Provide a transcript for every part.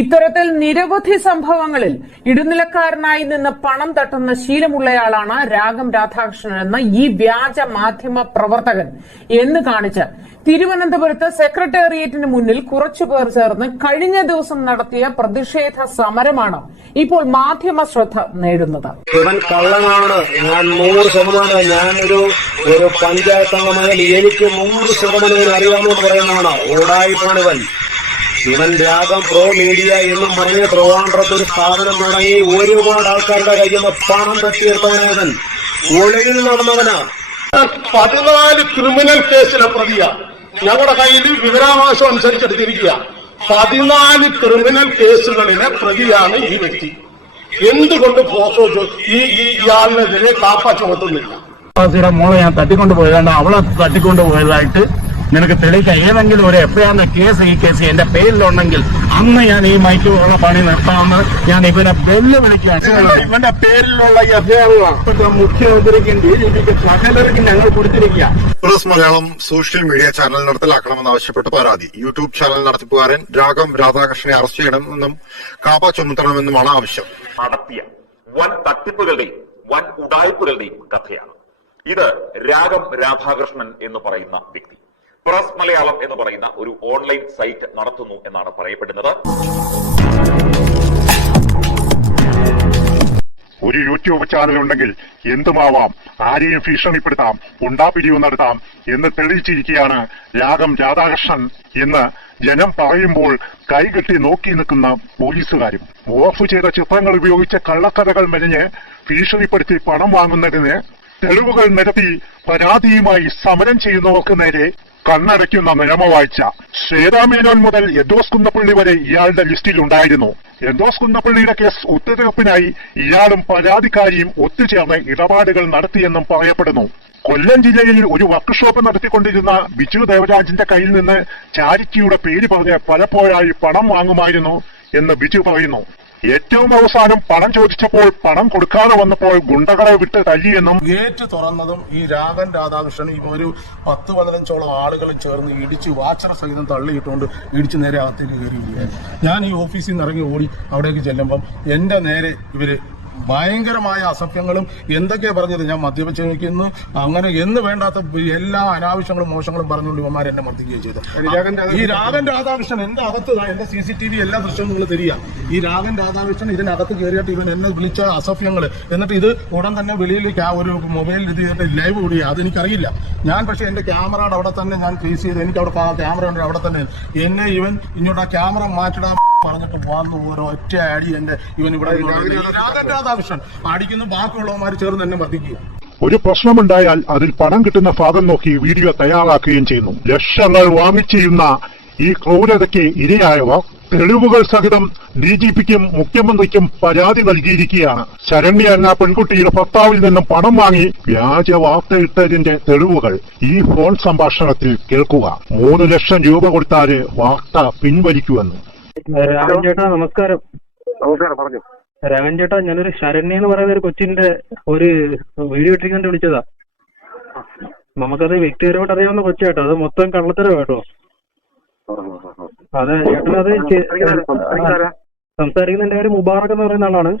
ഇത്തരത്തിൽ നിരവധി സംഭവങ്ങളിൽ ഇടനിലക്കാരനായി നിന്ന് പണം തട്ടുന്ന ശീലമുള്ളയാളാണ് രാഗം രാധാകൃഷ്ണൻ എന്ന ഈ വ്യാജ മാധ്യമ പ്രവർത്തകൻ എന്ന് കാണിച്ച് തിരുവനന്തപുരത്ത് സെക്രട്ടേറിയറ്റിന് മുന്നിൽ കുറച്ചുപേർ ചേർന്ന് കഴിഞ്ഞ ദിവസം നടത്തിയ പ്രതിഷേധ സമരമാണ് ഇപ്പോൾ മാധ്യമ ശ്രദ്ധ നേടുന്നത്. ഇവൻ കള്ളനാണ്. ഞാൻ 100% ഞാനൊരു പഞ്ചായത്ത് അംഗമായി എനിക്ക് 100% അറിയാമെന്ന് പറയുന്നതാണ്. ഓടായിപ്പാണ് ഇവൻ രാഗം പ്രോ മീഡിയ എന്നും പറഞ്ഞ് ട്രിവാൻഡ്രത്ത് ഒരു സ്ഥാപനം തുടങ്ങി ഒരുപാട് ആൾക്കാരുടെ കയ്യിൽ നിന്ന് പണം തട്ടിയെടുത്തവനവൻ ഒളിവിൽ നടന്നവനാ. 14 ക്രിമിനൽ കേസിലെ പ്രതിയാ ഞങ്ങളുടെ കയ്യിൽ വിവരാവകാശം അനുസരിച്ചെടുത്തിരിക്കുക. 14 ക്രിമിനൽ കേസുകളിലെ പ്രതിയാണ് ഈ വ്യക്തി. എന്തുകൊണ്ട് പോസോ ഇയാളിനെതിരെ കാപ്പ ചുമത്തുന്നില്ല? മോളെ ഞാൻ തട്ടിക്കൊണ്ടുപോയതാണ്, അവളെ തട്ടിക്കൊണ്ടുപോയതായിട്ട് നിനക്ക് തെളിയിക്കാൻ ഏതെങ്കിലും ഒരു എഫ്ഐആറിന്റെ കേസ് ഈ കേസ് എന്റെ പേരിലുണ്ടെങ്കിൽ അന്ന് ഞാൻ ഈ മൈക്കുള്ള പണി നിർത്താമെന്ന് ഞാൻ ഇവരെ വെല്ലുവിളിക്കുകയാണ്. ഇവന്റെ പേരിലുള്ള എഫ്ഐആറുകളാണ് മുഖ്യമന്ത്രിക്കും DGPക്കും സകലർക്കും ഞങ്ങൾ കൊടുത്തിരിക്കുക. Press Malayalam social media channel നിർത്തലാക്കണമെന്ന് ആവശ്യപ്പെട്ട് പരാതി. യൂട്യൂബ് ചാനൽ നടത്തിപ്പുകാരൻ രാഗം രാധാകൃഷ്ണനെ അറസ്റ്റ് ചെയ്യണമെന്നും കാപ്പ ചുമത്തണമെന്നുമാണ് ആവശ്യം. നടത്തിയ വൻ തട്ടിപ്പുകളുടെയും വൻ ഉടായ്പുകളുടെയും കഥയാണ് ഇത്. രാഗം രാധാകൃഷ്ണൻ എന്ന് പറയുന്ന വ്യക്തി പ്രസ് മലയാളം എന്ന് പറയുന്ന ഒരു ഓൺലൈൻ സൈറ്റ് നടത്തുന്നു എന്നാണ് പറയപ്പെടുന്നത്. ഒരു യൂട്യൂബ് ചാനൽ ഉണ്ടെങ്കിൽ എന്തുമാവാം, ആരെയും ഭീഷണിപ്പെടുത്താം, ഉണ്ടാപിരിവ് നടത്താം എന്ന് തെളിയിച്ചിരിക്കുകയാണ് രാഗം രാധാകൃഷ്ണൻ എന്ന് ജനം പറയുമ്പോൾ കൈകെട്ടി നോക്കി നിൽക്കുന്ന പോലീസുകാരും. ഓഫ് ചെയ്ത ചിത്രങ്ങൾ ഉപയോഗിച്ച കള്ളക്കഥകൾ മെനഞ്ഞ് ഭീഷണിപ്പെടുത്തി പണം വാങ്ങുന്നതിന് തെളിവുകൾ നിരത്തി പരാതിയുമായി സമരം ചെയ്യുന്നവർക്ക് നേരെ കണ്ണടയ്ക്കുന്ന നിയമവാഴ്ച. ശ്രീരാമേനോൻ മുതൽ എന്തോസ് കുന്നപ്പള്ളി വരെ ഇയാളുടെ ലിസ്റ്റിൽ ഉണ്ടായിരുന്നു. എന്തോസ് കുന്നപ്പള്ളിയുടെ കേസ് ഒത്തുതീർപ്പിനായി ഇയാളും പരാതിക്കാരിയും ഒത്തുചേർന്ന് ഇടപാടുകൾ നടത്തിയെന്നും പറയപ്പെടുന്നു. കൊല്ലം ജില്ലയിൽ ഒരു വർക്ക്ഷോപ്പ് നടത്തിക്കൊണ്ടിരുന്ന ബിജു ദേവരാജിന്റെ കയ്യിൽ നിന്ന് ചാരിറ്റിയുടെ പേര് പറഞ്ഞ് പലപ്പോഴായി പണം വാങ്ങുമായിരുന്നു എന്ന് ബിജു പറയുന്നു. ഏറ്റവും അവസാനം പണം ചോദിച്ചപ്പോൾ പണം കൊടുക്കാതെ വന്നപ്പോൾ ഗുണ്ടകളെ വിട്ട് തല്ലിയെന്നും. ഗേറ്റ് തുറന്നതും ഈ രാഗൻ രാധാകൃഷ്ണൻ ഒരു 10-15ഓളം ആളുകളും ചേർന്ന് ഇടിച്ച് വാച്ചറ സഹിതം തള്ളിയിട്ടുകൊണ്ട് ഇടിച്ച് നേരെ അകത്തേക്ക് കയറിയിരിക്കുകയായിരുന്നു. ഞാൻ ഈ ഓഫീസിൽ നിന്ന് ഇറങ്ങി ഓടി അവിടേക്ക് ചെല്ലുമ്പം എന്റെ നേരെ ഇവര് ഭയങ്കരമായ അസഭ്യങ്ങളും എന്തൊക്കെയാ പറഞ്ഞത്, ഞാൻ മദ്യപിച്ച് നിൽക്കുന്നു അങ്ങനെ എന്ന് വേണ്ടാത്ത എല്ലാ അനാവശ്യങ്ങളും മോശങ്ങളും പറഞ്ഞുകൊണ്ട് ഇവന്മാർ എന്നെ മർദ്ദിക്കുകയും ചെയ്തു. ഈ രാഗൻ രാധാകൃഷ്ണൻ എന്റെ അകത്ത് എന്റെ CCTV എല്ലാ ദൃശ്യവും നിങ്ങൾ തരിക. ഈ രാഗൻ രാധാകൃഷ്ണൻ ഇതിനകത്ത് കയറിയിട്ട് ഇവൻ എന്നെ വിളിച്ച അസഭ്യങ്ങൾ, എന്നിട്ട് ഇത് ഉടൻ തന്നെ വെളിയിലേക്ക് ഒരു മൊബൈൽ ഇത് ലൈവ് കൂടിയ അതെനിക്കറിയില്ല. ഞാൻ പക്ഷെ എന്റെ ക്യാമറയുടെ അവിടെ തന്നെ ഞാൻ ഫേസ് ചെയ്ത് എനിക്ക് അവിടെ ക്യാമറ ഉണ്ട് അവിടെ തന്നെ എന്നെ ഇവൻ ഇങ്ങോട്ട് ആ ക്യാമറ മാറ്റിടാൻ പറഞ്ഞിട്ട് വന്നു ഒരൊറ്റ അടി എന്റെ ഇവൻ ഇവിടെ രാധാകൃഷ്ണൻ അടിക്കുന്നു. ബാക്കിയുള്ളവന്മാർ ചേർന്ന് എന്നെ മർദ്ദിക്കുക. ഒരു പ്രശ്നമുണ്ടായാൽ അതിൽ പണം കിട്ടുന്ന ഭാഗം നോക്കി വീഡിയോ തയ്യാറാക്കുകയും ചെയ്യുന്നു. ലക്ഷങ്ങൾ വാങ്ങിച്ചെയ്യുന്ന ഈ ക്രൂരതയ്ക്ക് ഇരയായവർ തെളിവുകൾ സഹിതം DGPക്കും മുഖ്യമന്ത്രിക്കും പരാതി നൽകിയിരിക്കുകയാണ്. ശരണ്യ എന്ന പെൺകുട്ടിയുടെ ഭർത്താവിൽ നിന്നും പണം വാങ്ങി വ്യാജ വാർത്തയിട്ടതിന്റെ തെളിവുകൾ ഈ ഫോൺ സംഭാഷണത്തിൽ കേൾക്കുക. 3 ലക്ഷം രൂപ കൊടുത്താല് വാർത്ത പിൻവലിക്കുമെന്ന്. രാഘവൻ ചേട്ടാ നമസ്കാരം. നമസ്കാരം, പറഞ്ഞു. രാഘവൻ ചേട്ടാ, ഞാനൊരു ശരണ്യ എന്ന് പറയുന്ന ഒരു കൊച്ചിന്റെ ഒരു വീഡിയോ ഇട്ടിരിക്കാൻ വിളിച്ചതാ. നമുക്കത് വ്യക്തിപരമായിട്ട് അറിയാവുന്ന കൊച്ചാട്ടോ, അത് മൊത്തം കള്ളത്തരം കേട്ടോ. അതെ ചേട്ടനത് സംസാരിക്കുന്ന എന്റെ പേര് മുബാറക് എന്ന് പറയുന്ന ആളാണ്.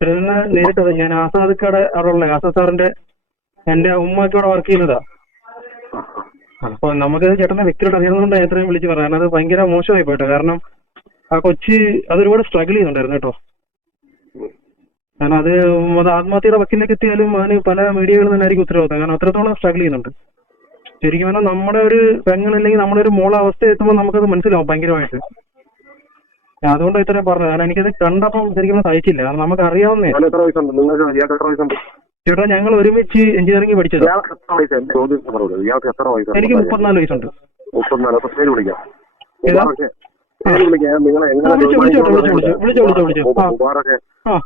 ചേട്ടനെ നേരിട്ടത് ഞാൻ ആസാദിക്കടെ അവിടെ ആസാദ് സാറിന്റെ എന്റെ ഉമ്മക്ക് ഇവിടെ വർക്ക് ചെയ്യുന്നതാ. അപ്പൊ നമുക്ക് ചേട്ടനെ വ്യക്തിയോട് അറിയുന്നതുകൊണ്ട് എത്രയും വിളിച്ച് പറയാൻ അത് ഭയങ്കര മോശമായി പോയിട്ടോ. കാരണം ആ കൊച്ചി അതൊരുപാട് സ്ട്രഗിൾ ചെയ്യുന്നുണ്ടായിരുന്നു കേട്ടോ. കാരണം അത് ആത്മഹത്യയുടെ വക്കിലേക്ക് എത്തിയാലും അതിന് പല മീഡിയകളിൽ നിന്നായിരിക്കും ഉത്തരവാദിത്തം. കാരണം അത്രത്തോളം സ്ട്രഗിൾ ചെയ്യുന്നുണ്ട്. ശരിക്കും പറഞ്ഞാൽ നമ്മുടെ ഒരു പെങ്ങളല്ലെങ്കിൽ നമ്മുടെ ഒരു മോള അവസ്ഥ എത്തുമ്പോൾ നമുക്കത് മനസ്സിലാവും ഭയങ്കരമായിട്ട്. അതുകൊണ്ട് ഇത്രയും പറഞ്ഞത്. കാരണം എനിക്കത് കണ്ടപ്പം ശരിക്കും സഹിച്ചില്ല. കാരണം നമുക്ക് അറിയാവുന്നേ. ചേട്ടാ ഞങ്ങൾ ഒരുമിച്ച് എഞ്ചിനീയറിംഗ് പഠിച്ചത്. എനിക്ക് 34 വയസ്സുണ്ട്.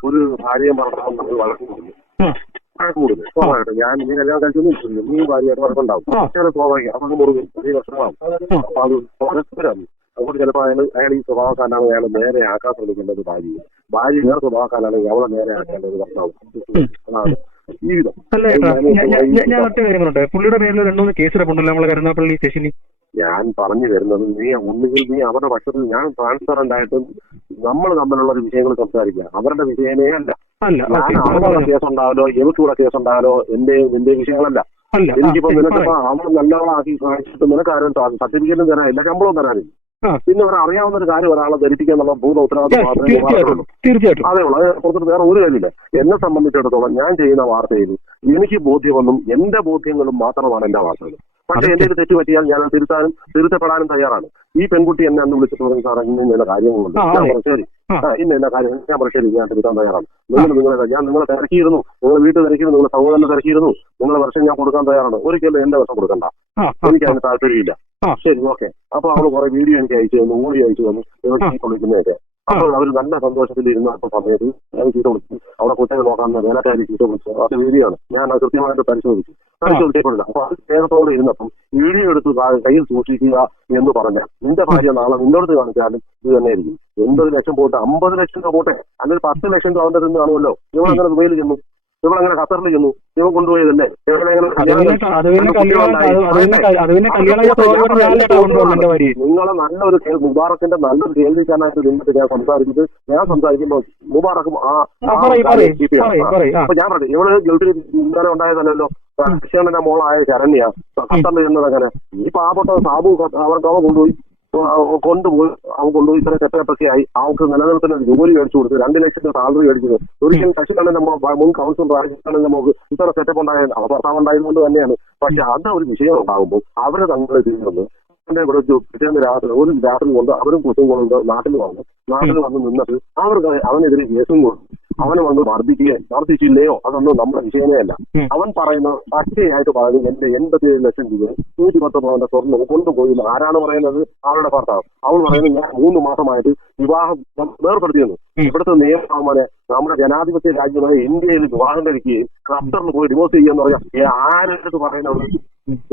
ഒരു ഭാര്യയും ഭർത്താവും വഴക്ക് കൂടുന്നു. സ്വാഭാവികമായിട്ട് ഞാൻ നീ കല്യാണം കഴിച്ചൊന്നും നീ ഭാര്യയായിട്ട് വഴക്കുണ്ടാവും. സ്വാഭാവികം. അപ്പൊ മുറുകും, നീ പ്രശ്നമാവും. അപ്പൊ അത് പരസ്പരം. അതുകൊണ്ട് ചിലപ്പോൾ അയാൾ ഈ സ്വഭാവക്കാരനാണെങ്കിൽ അയാൾ നേരെ ആക്കാൻ ശ്രമിക്കേണ്ടത് ഭാര്യയെ, ഭാര്യ വേറെ സ്വഭാവക്കാരാണെങ്കിൽ അവളെ നേരെ ആക്കേണ്ടത് ഭർത്താവും. അതാണ് ജീവിതം. അല്ല ചേട്ടാ, ഞാൻ ഒറ്റ കാര്യം പറഞ്ഞോട്ടെ. പുള്ളിയുടെ പേരിൽ 2-3 കേസ് കിടപ്പുണ്ടല്ലോ നമ്മളെ കരുനാഗപ്പള്ളി സ്റ്റേഷനിൽ. ഞാൻ പറഞ്ഞു വരുന്നത് ഒന്നുകിൽ നീ അവരുടെ പക്ഷത്തിൽ ഞാൻ ട്രാൻസ്പെറന്റ് ആയിട്ടും നമ്മൾ തമ്മിലുള്ള ഒരു വിഷയങ്ങൾ സംസാരിക്കുക. അവരുടെ വിഷയമേ അല്ല. ഞാൻ അവരുടെ കേസ് ഉണ്ടാവലോ എനിക്കൂടെ കേസ് ഉണ്ടാവലോ എന്റെ വിഷയങ്ങളല്ല. എനിക്കിപ്പോ നിനക്കിപ്പോ അവൾ നല്ലവളാക്കി കാണിച്ചിട്ട് നിനക്ക് ആരും സർട്ടിഫിക്കറ്റും തരാനില്ല, ശമ്പളവും തരാനില്ല. പിന്നെ അറിയാവുന്ന ഒരു കാര്യം ഒരാളെ ധരിപ്പിക്കുക എന്നുള്ള പൂർണ്ണ ഉത്തരവാദിത്വം മാത്രമേ തീർച്ചയായിട്ടും അതേ ഉള്ളൂ. അതിനെ പുറത്തിട്ട് വേറെ ഒരു കാര്യമില്ല. എന്നെ സംബന്ധിച്ചിടത്തോളം ഞാൻ ചെയ്യുന്ന വാർത്തയിൽ എനിക്ക് ബോധ്യമൊന്നും എന്റെ ബോധ്യങ്ങളും മാത്രമാണ് എന്റെ വാർത്തകൾ. പക്ഷെ എന്റെ ഒരു തെറ്റ് പറ്റിയാൽ ഞാൻ തിരുത്തപ്പെടാനും തയ്യാറാണ്. ഈ പെൺകുട്ടി എന്നെ അന്ന് വിളിച്ചിട്ട് പറഞ്ഞു സാർ ഇന്ന കാര്യങ്ങളുണ്ട്. ഞാൻ പറഞ്ഞു ശരി, ഇന്ന കാര്യം ഞാൻ പറഞ്ഞു ശരി, ഞാൻ തിരുത്താൻ തയ്യാറാണ്. ഞാൻ നിങ്ങളെ തിരക്കിയിരുന്നു, നിങ്ങൾ വീട്ടിൽ തിരക്കിയിരുന്നു, നിങ്ങൾ സഹോദരനെ തിരക്കിയിരുന്നു, നിങ്ങളെ വർഷം ഞാൻ കൊടുക്കാൻ തയ്യാറാണ്. ഒരിക്കലും എന്റെ വർഷം കൊടുക്കണ്ട, എനിക്ക് അതിന് താല്പര്യമില്ല. ശരി, ഓക്കെ. അപ്പൊ അവള് കുറെ വീഡിയോ എനിക്ക് അയച്ചു തന്നു, ഓഡിയോ അയച്ചു തന്നു, വിളിക്കുന്നതൊക്കെ. അപ്പോൾ അവർ നല്ല സന്തോഷത്തിൽ ഇരുന്ന സമയത്ത് ഞാൻ ചീത്ത വിളിച്ചു. അവിടെ കുട്ടികൾ നോക്കാൻ വേലക്കാരി ചീത്ത വിളിച്ചു. അത് വീഡിയോ ആണ്. ഞാൻ അത് കൃത്യമായിട്ട് പരിശോധിച്ചപ്പോഴില്ല. അപ്പൊ അത് സ്നേഹത്തോടെ ഇരുന്നപ്പം വീഡിയോ എടുത്ത് കയ്യിൽ സൂക്ഷിക്കുക എന്ന് പറഞ്ഞാൽ നിന്റെ ഭാര്യ നാളെ നിന്നോട് കാണിച്ചാലും ഇത് തന്നെ ആയിരിക്കും. 80 ലക്ഷം പോട്ടെ, 50 ലക്ഷം രൂപ പോട്ടെ, അല്ലെങ്കിൽ 10 ലക്ഷം രൂപ അവന്റെ നിന്ന് കാണുമല്ലോ. ഇവളങ്ങനെ ദുബൈയിൽ ചെന്നു, ഇവളങ്ങനെ ഖത്തറിൽ ചെന്നു, ഇവ കൊണ്ടുപോയതല്ലേ. നിങ്ങളെ നല്ലൊരു മുബാറക്കിന്റെ നല്ലൊരു കേൾവിക്കാനായിട്ട് നിന്നിട്ട് ഞാൻ സംസാരിക്കുമ്പോൾ മുബാറക്കും അപ്പൊ ഞാൻ പറഞ്ഞു ഇവള് ഗൾഫിൽ ഇന്നലെ ഉണ്ടായതല്ലോ. കൃഷ്ണന്റെ മോളായ ശരണ്യ ഖത്തറിൽ ചെന്നത് അങ്ങനെ. ഈ പാവപ്പെട്ട സാബു അവർക്ക് അവ കൊണ്ടുപോയി അവൻ കൊണ്ടുപോയി ഇത്ര സെറ്റപ്പൊക്കെ ആയി. അവർക്ക് നിലനിൽക്കുന്ന ജോലി മേടിച്ചു കൊടുത്തു, 2 ലക്ഷത്തിന് സാലറി മേടിച്ചത്. ഒരിക്കലും ശശികണ്ഠന്റെ മുൻ കൗൺസിലർ രാജസ്ഥാനിൽ നമുക്ക് ഇത്ര സെറ്റപ്പ് ഉണ്ടായത് ഭർത്താവ് ഉണ്ടായതുകൊണ്ട് തന്നെയാണ്. പക്ഷെ അത് ഒരു വിഷയം ഉണ്ടാകുമ്പോൾ അവര് തങ്ങളെ ചെയ്യുന്നത് എന്റെ ഇവിടെ പിറ്റേന്ന് രാത്രി കൊണ്ട് അവരും കുത്തും കൊണ്ട് നാട്ടിൽ വന്ന് നിന്നിട്ട് അവർക്ക് അവനെതിരെ കേസും കൊടുത്തു. അവന് വന്ന് മർദ്ദിച്ചില്ലയോ അതൊന്നും നമ്മുടെ വിഷയമേ അല്ല. അവൻ പറയുന്ന പച്ചയായിട്ട് പറഞ്ഞു എന്റെ 87 ലക്ഷം രൂപ 110 പവന്റെ സ്വർണ്ണം കൊണ്ടുപോയി. ആരാണ് പറയുന്നത്? അവളുടെ ഭർത്താവ്. അവൾ പറയുന്നത് ഞാൻ 3 മാസമായിട്ട് വിവാഹം വേർപ്പെടുത്തിയെന്ന്. ഇവിടുത്തെ നിയമം നമ്മുടെ ജനാധിപത്യ രാജ്യമായ ഇന്ത്യയിൽ വിവാഹം കഴിക്കുകയും ഖത്തറിൽ പോയി ഡിവോഴ്സ് ചെയ്യുകയെന്ന് പറഞ്ഞാൽ ആരെടുത്ത് പറയുന്നത്?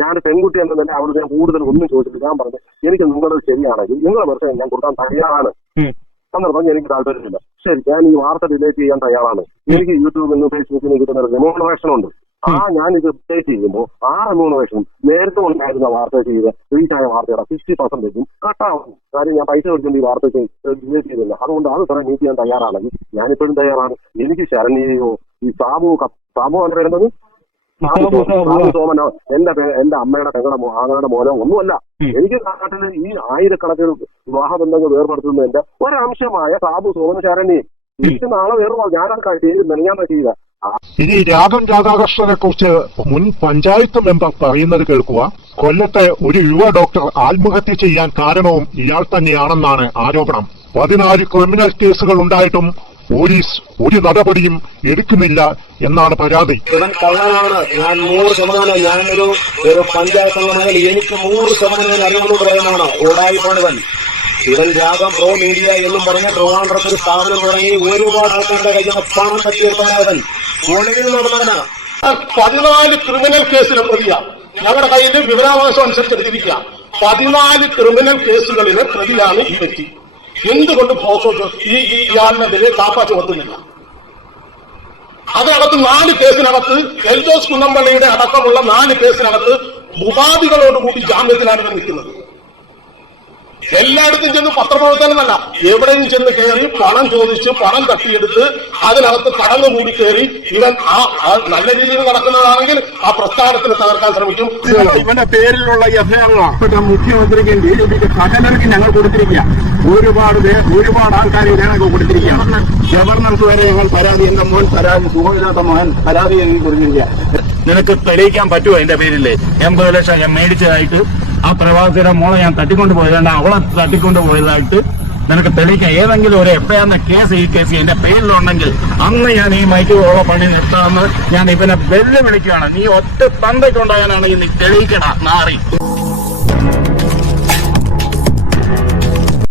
ഞാൻ പെൺകുട്ടി എന്ന തന്നെ അവിടെ ഞാൻ കൂടുതൽ ഒന്നും ചോദിച്ചിട്ട് ഞാൻ പറഞ്ഞു എനിക്ക് നിങ്ങളത് ശരിയാണെങ്കിൽ നിങ്ങളെ വർഷം ഞാൻ കൊടുക്കാൻ തയ്യാറാണ്. സന്ദർഭം എനിക്ക് താല്പര്യമില്ല. ശരി, ഞാൻ ഈ വാർത്ത റിലേറ്റ് ചെയ്യാൻ തയ്യാറാണ്. എനിക്ക് യൂട്യൂബിൽ നിന്ന് ഫേസ്ബുക്കിൽ നിന്ന് കിട്ടുന്ന റെമ്യൂണറേഷൻ ഉണ്ട്. ഞാൻ ഇത് റിലേറ്റ് ചെയ്യുമ്പോൾ ആ റെമ്യൂണറേഷൻ നേരത്തെ ഉണ്ടായിരുന്ന വാർത്ത ചെയ്ത് റീച്ചായ വാർത്തയുടെ 60% കട്ടാവും. കാര്യം ഞാൻ പൈസ കൊടുക്കേണ്ട ഈ വാർത്ത റിലേറ്റ് ചെയ്തില്ല. അതുകൊണ്ട് അത് പറയാൻ നീക്കി ഞാൻ തയ്യാറാണെങ്കിൽ ഞാനിപ്പോഴും തയ്യാറാണ്. എനിക്ക് ശരണ്യയോ ഈ സാബു എന്ന് പറയുന്നത് സാബു സോമനോ എന്റെ അമ്മയുടെ ആങ്ങളുടെ മോനോ ഒന്നുമല്ല. എനിക്ക് നാട്ടിൽ ഈ ആയിരക്കണക്കിന് വിവാഹബന്ധങ്ങൾ വേർപെടുത്തുന്നതിന്റെ ഒരംശമായ സാബു സോമന ശരണ്യ എനിക്ക് നാളെ ഞാനത് മെനഞ്ഞാൻ ചെയ്ത. ഇനി രാഗം രാധാകൃഷ്ണനെ കുറിച്ച് മുൻ പഞ്ചായത്ത് മെമ്പർ പറയുന്നത് കേൾക്കുക. കൊല്ലത്തെ ഒരു യുവ ഡോക്ടർ ആത്മഹത്യ ചെയ്യാൻ കാരണവും ഇയാൾ തന്നെയാണെന്നാണ് ആരോപണം. 14 ക്രിമിനൽ കേസുകൾ ഉണ്ടായിട്ടും പോലീസ് ഒരു നടപടിയും എടുക്കുന്നില്ല എന്നാണ് പരാതി. ഇവൻ കള്ളനാണ്. ഞാൻ 100% ഞാനൊരു പഞ്ചായത്ത് അംഗമായാൽ എനിക്ക് 100% അറിവുകൊണ്ട് പറയുന്നതാണ്. ഓടായിപ്പോണിവൻ. ഇവൻ രാഗം പ്രോ മീഡിയ എന്നും പറഞ്ഞ ട്രിവാൻഡ്രത്ത് ഒരു സ്ഥാപനം തുടങ്ങി ഒരുപാട് ആൾക്കാരുടെ കയ്യിൽ പണം തട്ടിയെടുത്തവൻ ഒളിവിൽ നടന്നവനാ. 14 ക്രിമിനൽ കേസിലെ പ്രതിയാണ് ഞങ്ങളുടെ കയ്യിൽ വിവരാവകാശം അനുസരിച്ച് എടുത്തിരിക്കുക. 14 ക്രിമിനൽ കേസുകളിലെ പ്രതിയാണ് ഈ വ്യക്തി. എന്തുകൊണ്ട് ഇയാളിനെതിരെ കാപ്പ ചുമത്തുന്നില്ല? അതിനകത്ത് 4 കേസിനകത്ത് എൽദോസ് കുന്നംപള്ളിയുടെ അടക്കമുള്ള 4 കേസിനകത്ത് ഉപാധികളോടുകൂടി ജാമ്യത്തിലാണ് ഇവർ നിൽക്കുന്നത്. എല്ലായിടത്തും ചെന്ന് പത്രപ്രവർത്തനമല്ല, എവിടെയും ചെന്ന് കയറി പണം ചോദിച്ച് പണം തട്ടിയെടുത്ത് അതിനകത്ത് കടന്നുകൂടി കയറി ഇവൻ നല്ല രീതിയിൽ നടക്കുന്നതാണെങ്കിൽ ആ പ്രസ്ഥാനത്തിന് തകർക്കാൻ ശ്രമിക്കും. ഇവന്റെ പേരിലുള്ള എഫ്ഐആർ മുഖ്യമന്ത്രിക്ക് DGPക്ക് സകലർക്ക് ഞങ്ങൾ കൊടുത്തിരിക്കുക. ഒരുപാട് ആൾക്കാർ ഞങ്ങൾക്ക് കൊടുത്തിരിക്കുകയാണ്. ഗവർണർക്ക് വരെ ഞങ്ങൾ പരാതി, എന്റെ മോൻ പരാതി, സുഖമില്ലാത്ത മോഹൻ പരാതി എനിക്ക് കൊടുത്തിരിക്കുക. നിനക്ക് തെളിയിക്കാൻ പറ്റുമോ എന്റെ പേരില്ലേ 80 ലക്ഷം ഞാൻ മേടിച്ചതായിട്ട്? ആ പ്രവാസിയുടെ മോളെ ഞാൻ തട്ടിക്കൊണ്ടുപോയതുകൊണ്ട് അവളെ തട്ടിക്കൊണ്ടുപോയതായിട്ട് നിനക്ക് തെളിയിക്കാൻ ഏതെങ്കിലും ഒരു എഫ്ഐആർ കേസ് എന്റെ പേരിലുണ്ടെങ്കിൽ അന്ന് ഞാൻ ഈ മൈക്കുള്ള പണി നിർത്താമെന്ന് ഞാൻ ഇവനെ വെല്ലുവിളിക്കുകയാണ്. നീ ഒറ്റ തന്തയ്ക്കുണ്ടാകാനാണെങ്കിൽ നീ തെളിയിക്കടാ നാറി.